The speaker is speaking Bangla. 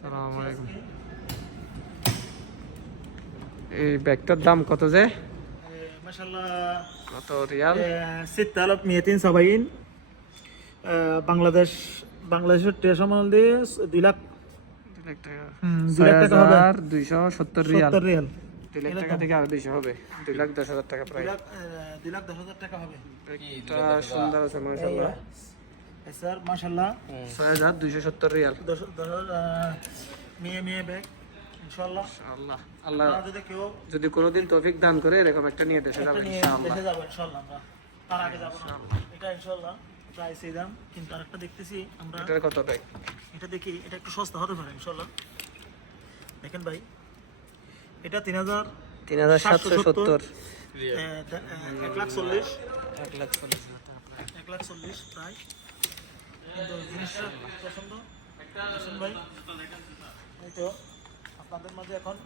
সালাম আলাইকুম। এই ব্যাগটার দাম কত যে? কত রিয়াল? সিত্তালব মিয়াতিন সাবাইন বাংলাদেশ বাংলাদেশের টেসা মাল দিয়ে দুই লাখ দুই লাখ টাকা হাজার দুইশো সত্তর রিয়াল। রিয়াল। দুই লাখ টাকা থেকে আরও দুইশো হবে। দুই লাখ দশ হাজার টাকা প্রায়। দুই লাখ দশ হাজার টাকা হবে। সুন্দর আছে মাসাল্লাহ স্যার মাশাল্লাহ ছয় হাজার দুইশো সত্তর রিয়াল। দশ মেয়ে মেয়ে ব্যাগ ইনশাল্লাহ আল্লাহ আল্লাহ যদি কেউ যদি কোনোদিন তৌফিক দান করে এরকম একটা নিয়ে দেশে যাবেন ইনশাআল্লাহ। দেশে যাব ইনশাল্লাহ আমরা। তার আগে যাব এটা ইনশাল্লাহ প্রায় সেই দাম। কিন্তু আরেকটা দেখতেছি আমরা এটার কত ব্যাগ এটা দেখি এটা একটু সস্তা হতে পারে ইনশাল্লাহ দেখেন ভাই এটা তিন হাজার তিন হাজার সাতশো সত্তর এক লাখ চল্লিশ। এক লাখ চল্লিশ এক লাখ চল্লিশ প্রায়। কিন্তু জিনিসটা পছন্দ? পছন্দ ভাই? এই তো আপনাদের মাঝে এখন